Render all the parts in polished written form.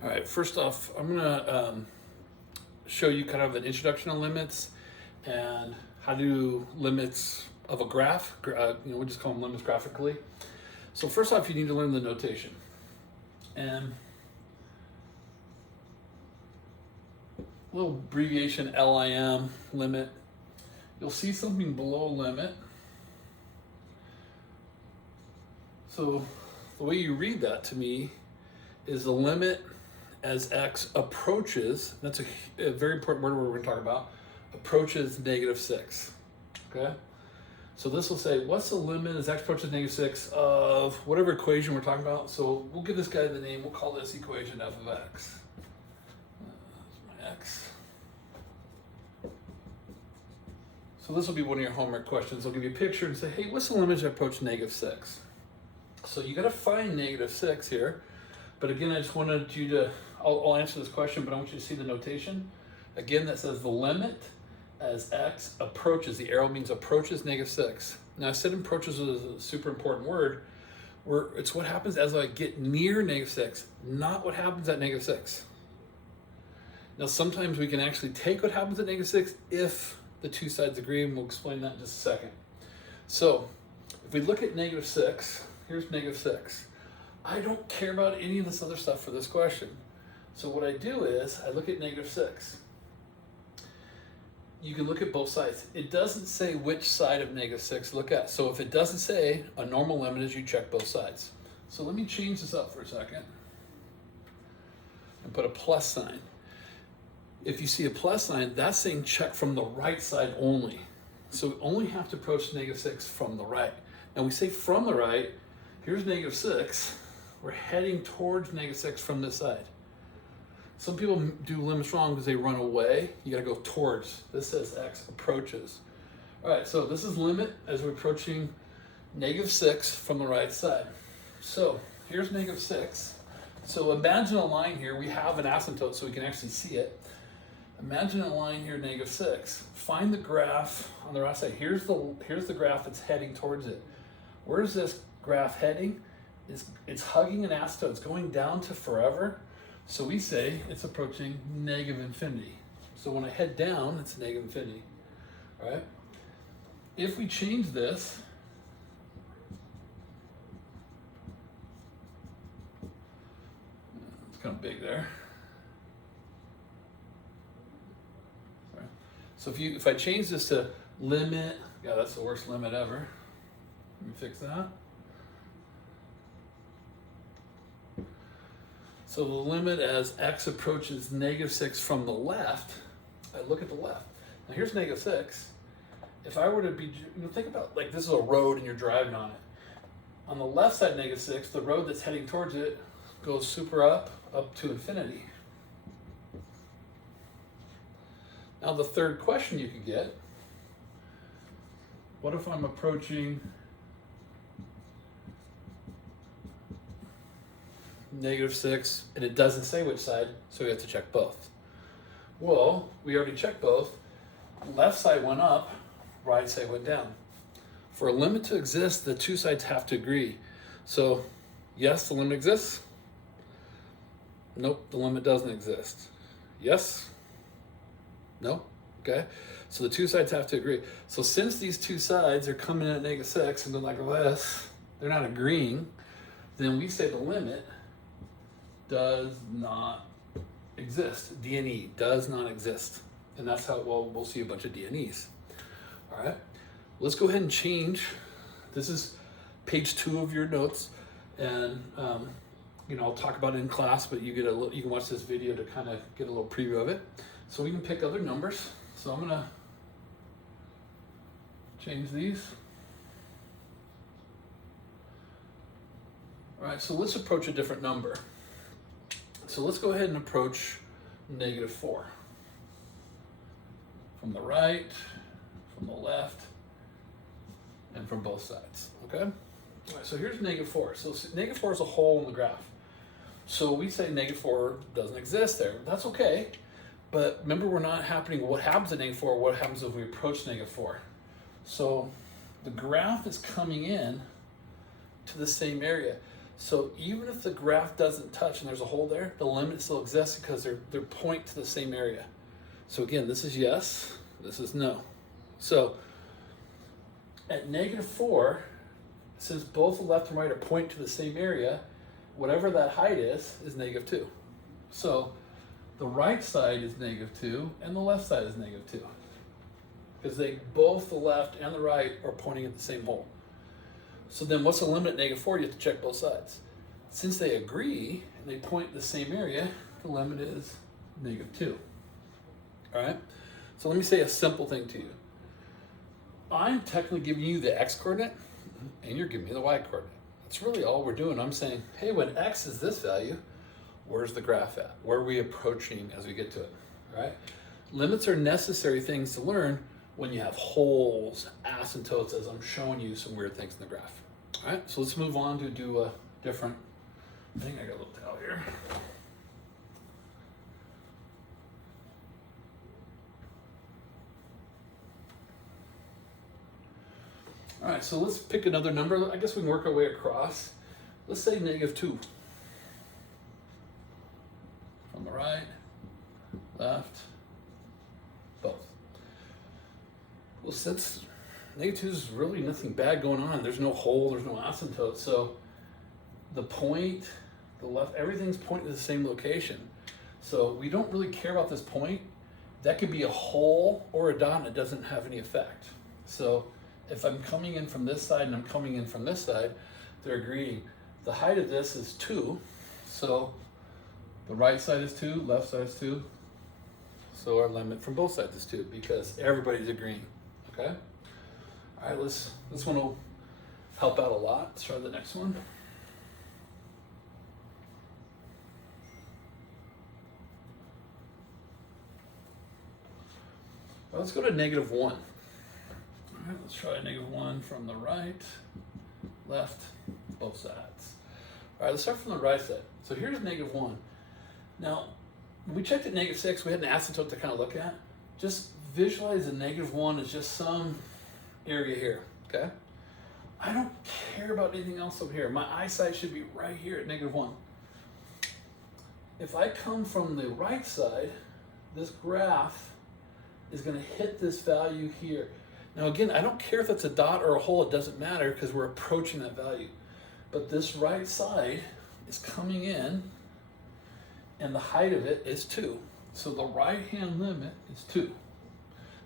All right, first off, I'm gonna show you kind of an introduction to limits and how to do limits of a graph. We just call them limits graphically. So first off, you need to learn the notation. And little abbreviation LIM, limit. You'll see something below limit. So the way you read that to me is the limit as x approaches, that's a very important word we're going to talk about, approaches -6, okay? So this will say, what's the limit as x approaches -6 of whatever equation we're talking about? So we'll give this guy the name, we'll call this equation f of x. That's my x. So this will be one of your homework questions. They'll give you a picture and say, hey, what's the limit as I approach -6? So you got to find -6 here. But again, I just wanted you to, I'll answer this question, but I want you to see the notation. Again, that says the limit as x approaches, the arrow means approaches -6. Now I said approaches is a super important word, where it's what happens as I get near -6, not what happens at -6. Now sometimes we can actually take what happens at -6 if the two sides agree, and we'll explain that in just a second. So if we look at -6, here's -6. I don't care about any of this other stuff for this question. So what I do is I look at -6. You can look at both sides. It doesn't say which side of -6 look at. So if it doesn't say, a normal limit is you check both sides. So let me change this up for a second and put a plus sign. If you see a plus sign, that's saying check from the right side only. So we only have to approach -6 from the right. Now we say from the right, here's -6. We're heading towards -6 from this side. Some people do limits wrong because they run away. You gotta go towards. This says x approaches. All right, so this is limit as we're approaching -6 from the right side. So here's -6. So imagine a line here. We have an asymptote so we can actually see it. Imagine a line here, -6. Find the graph on the right side. Here's the graph that's heading towards it. Where's this graph heading? It's hugging an asymptote. It's going down to forever. So we say it's approaching -infinity. So when I head down, it's -infinity. All right? If we change this, it's kind of big there. All right. So if I change this to limit, yeah, that's the worst limit ever. Let me fix that. So the limit as x approaches -6 from the left, I look at the left. Now here's -6. If I were to be, think about like this is a road and you're driving on it. On the left side -6, the road that's heading towards it goes super up to infinity. Now the third question you could get, what if I'm approaching -6 and it doesn't say which side, so we have to check both? Well, we already checked both. Left side went up, right side went down. For a limit to exist, the two sides have to agree. So yes, the limit exists. Nope, the limit doesn't exist. Yes? No? Okay. So the two sides have to agree. So since these two sides are coming in at -6 and going like this, they're not agreeing, then we say the limit does not exist. DNE does not exist. And that's how, well, we'll see a bunch of DNEs. All right, let's go ahead and change. This is page 2 of your notes. And, I'll talk about it in class, but you can watch this video to kind of get a little preview of it. So we can pick other numbers. So I'm gonna change these. All right, so let's approach a different number. So let's go ahead and approach -4. From the right, from the left, and from both sides, okay? All right, so here's -4. So -4 is a hole in the graph. So we say -4 doesn't exist there. That's okay, but remember we're not happening, what happens at -4, what happens if we approach -4? So the graph is coming in to the same area. So even if the graph doesn't touch and there's a hole there, the limit still exists because they're point to the same area. So again, this is yes, this is no. So at -4, since both the left and right are point to the same area, whatever that height is -2. So the right side is -2 and the left side is -2. Because they both, the left and the right, are pointing at the same hole. So then what's the limit at -4? You have to check both sides. Since they agree and they point the same area, the limit is -2. All right? So let me say a simple thing to you. I'm technically giving you the x coordinate and you're giving me the y coordinate. That's really all we're doing. I'm saying, hey, when x is this value, where's the graph at? Where are we approaching as we get to it? All right? Limits are necessary things to learn when you have holes, asymptotes, as I'm showing you some weird things in the graph. All right, so let's move on to do a different thing. I got a little towel here. All right, so let's pick another number. I guess we can work our way across. Let's say -2. From the right, left, both. Well, since -2 is really nothing bad going on, there's no hole, there's no asymptote, so the point, the left, everything's pointing to the same location. So we don't really care about this point. That could be a hole or a dot and it doesn't have any effect. So if I'm coming in from this side and I'm coming in from this side, they're agreeing. The height of this is 2, so the right side is 2, left side is 2, so our limit from both sides is 2 because everybody's agreeing. Okay? All right, this one will help out a lot. Let's try the next one. Well, let's go to -1. All right, let's try -1 from the right, left, both sides. All right, let's start from the right side. So here's -1. Now, when we checked at -6, we had an asymptote to kind of look at. Just visualize the -1 as just some area here, okay? I don't care about anything else up here. My eyesight should be right here at -1. If I come from the right side, this graph is gonna hit this value here. Now again, I don't care if it's a dot or a hole, it doesn't matter because we're approaching that value. But this right side is coming in and the height of it is 2. So the right-hand limit is 2.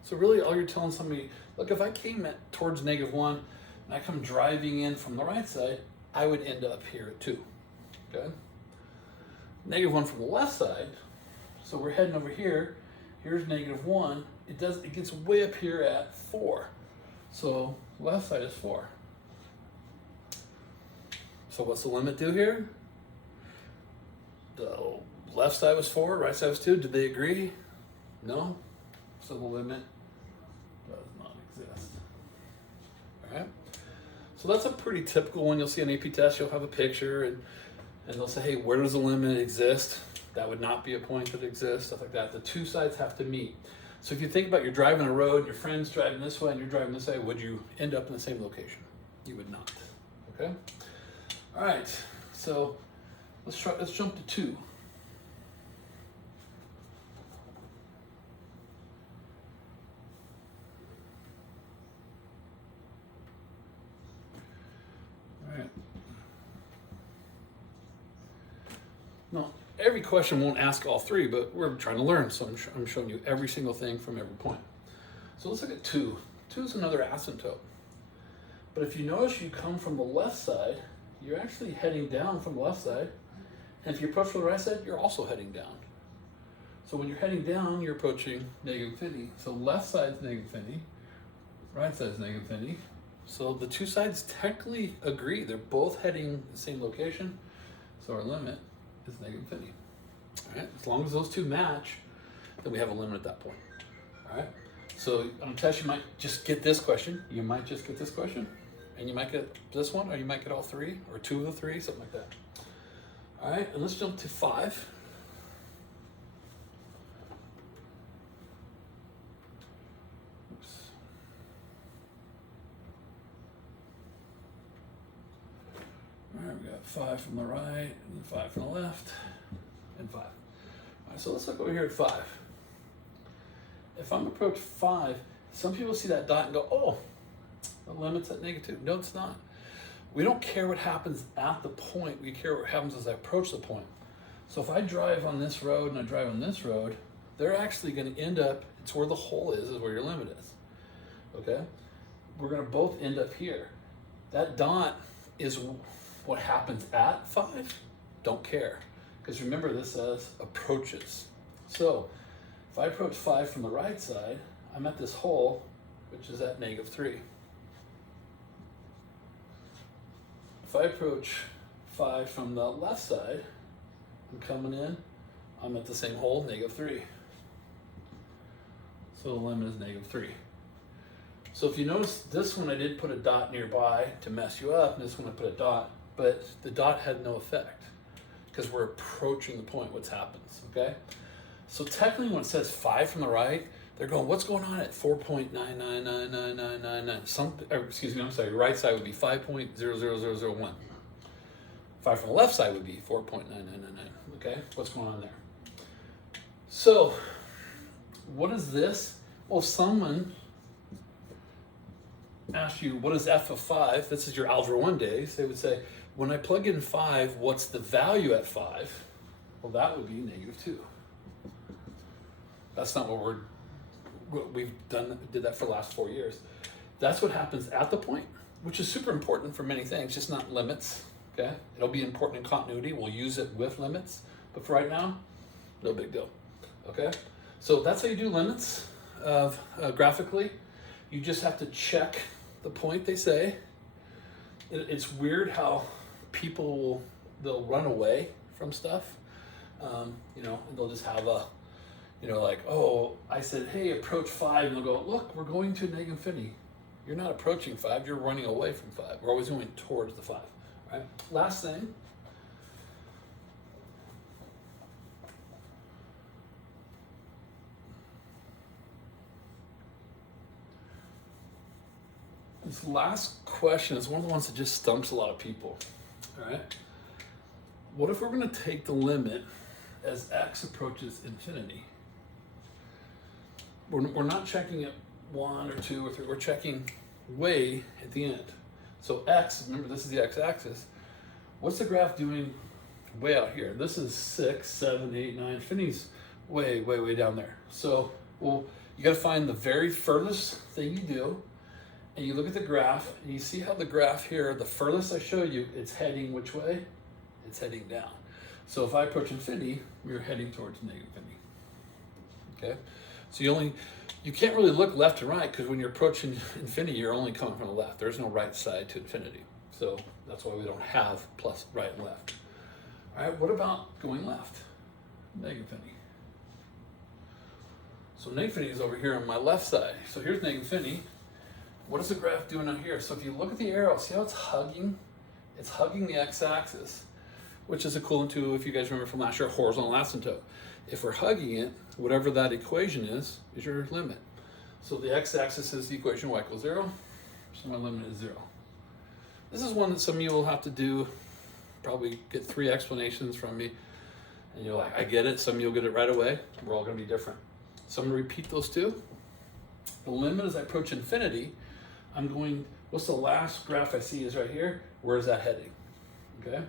So really all you're telling somebody, look, if I came towards -1 and I come driving in from the right side, I would end up here at 2, okay? -1 from the left side, so we're heading over here, here's -1, it gets way up here at 4. So left side is 4. So what's the limit do here? The left side was 4, right side was 2. Did they agree? No. So the limit does not exist. All right. So that's a pretty typical one. You'll see an AP test. You'll have a picture, and they'll say, "Hey, where does the limit exist?" That would not be a point that exists. Stuff like that. The two sides have to meet. So if you think about you're driving a road, your friend's driving this way, and you're driving this way, would you end up in the same location? You would not. Okay. All right. So let's jump to 2. Now, every question won't ask all 3, but we're trying to learn, so I'm showing you every single thing from every point. So let's look at 2. 2 is another asymptote. But if you notice you come from the left side, you're actually heading down from the left side. And if you approach from the right side, you're also heading down. So when you're heading down, you're approaching -infinity. So left side's -infinity, right side's -infinity. So the two sides technically agree. They're both heading the same location. So our limit is -infinity. All right, as long as those two match, then we have a limit at that point. All right, so on a test you might just get this question, you might just get this question, and you might get this one, or you might get all 3, or 2 of the 3, something like that. All right, and let's jump to 5. Oops. All right, we got 5 from the right, and 5 from the left, and 5. All right, so let's look over here at 5. If I'm approach 5, some people see that dot and go, oh, the limit's at -2. No, it's not. We don't care what happens at the point. We care what happens as I approach the point. So if I drive on this road and I drive on this road, they're actually going to end up, it's where the hole is where your limit is. Okay? We're going to both end up here. That dot is what happens at 5. Don't care. Because remember, this says approaches. So if I approach 5 from the right side, I'm at this hole, which is at -3. If I approach 5 from the left side, I'm coming in, I'm at the same hole, -3. So the limit is -3. So if you notice, this one I did put a dot nearby to mess you up, and this one I put a dot, but the dot had no effect because we're approaching the point, what's happens, okay? So technically when it says 5 from the right, they're going, what's going on at 4.9999999? Excuse me, I'm sorry, right side would be 5.00001. 5 from the left side would be 4.9999, okay? What's going on there? So, what is this? Well, if someone asked you, what is f of 5? This is your Algebra 1 days. They would say, when I plug in 5, what's the value at 5? Well, that would be -2. That's not what we've did that for the last 4 years. That's what happens at the point, which is super important for many things, just not limits, okay? It'll be important in continuity. We'll use it with limits, but for right now, no big deal, okay? So that's how you do limits of graphically. You just have to check the point they say. It's weird how people, they'll run away from stuff, you know, and they'll just have a, you know, like, oh, I said, hey, approach 5, and they'll go, look, we're going to -infinity. You're not approaching 5, you're running away from 5. We're always going towards the 5, right? Last thing. This last question is one of the ones that just stumps a lot of people, all right? What if we're going to take the limit as x approaches infinity? We're not checking at 1 or 2 or 3, we're checking way at the end. So x, remember this is the x-axis. What's the graph doing way out here? This is 6, 7, 8, 9, infinity's way, way, way down there. So, well, you gotta find the very furthest thing you do, and you look at the graph, and you see how the graph here, the furthest I show you, it's heading which way? It's heading down. So if I approach infinity, you're heading towards -infinity, okay? So you can't really look left and right, because when you're approaching infinity, you're only coming from the left. There's no right side to infinity. So that's why we don't have plus right and left. All right, what about going left? -infinity. So -infinity is over here on my left side. So here's -infinity. What is the graph doing out here? So if you look at the arrow, see how it's hugging? It's hugging the x-axis, which is equivalent to, if you guys remember from last year, horizontal asymptote. If we're hugging it, whatever that equation is your limit. So the x-axis is the equation y equals 0, so my limit is 0. This is one that some of you will have to do, probably get 3 explanations from me, and you're like, I get it. Some of you will get it right away. We're all going to be different. So I'm going to repeat those two. The limit as I approach infinity, I'm going, what's the last graph I see is right here. Where is that heading? Okay.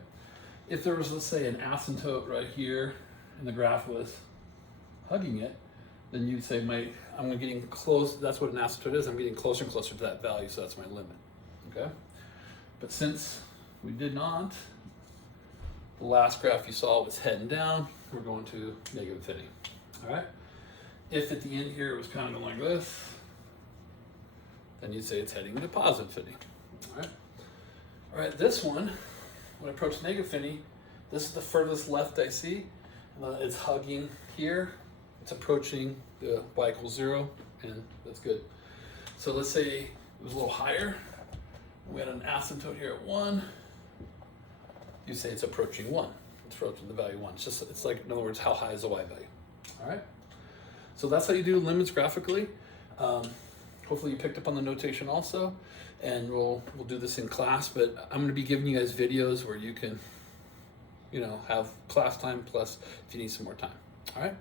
If there was, let's say, an asymptote right here, and the graph was hugging it, then you'd say, I'm getting close. That's what an asymptote is. I'm getting closer and closer to that value, so that's my limit. Okay. But since we did not, the last graph you saw was heading down. We're going to -infinity. All right. If at the end here it was kind of going like this, then you'd say it's heading to positive infinity. All right. All right. This one, when I approach -infinity, this is the furthest left I see. It's hugging here. It's approaching the y equals 0, and that's good. So let's say it was a little higher. We had an asymptote here at 1. You say it's approaching 1. It's approaching the value 1. It's like, in other words, how high is the y value? All right. So that's how you do limits graphically. Hopefully you picked up on the notation also. and we'll do this in class, but I'm going to be giving you guys videos where you can, have class time plus if you need some more time. All right.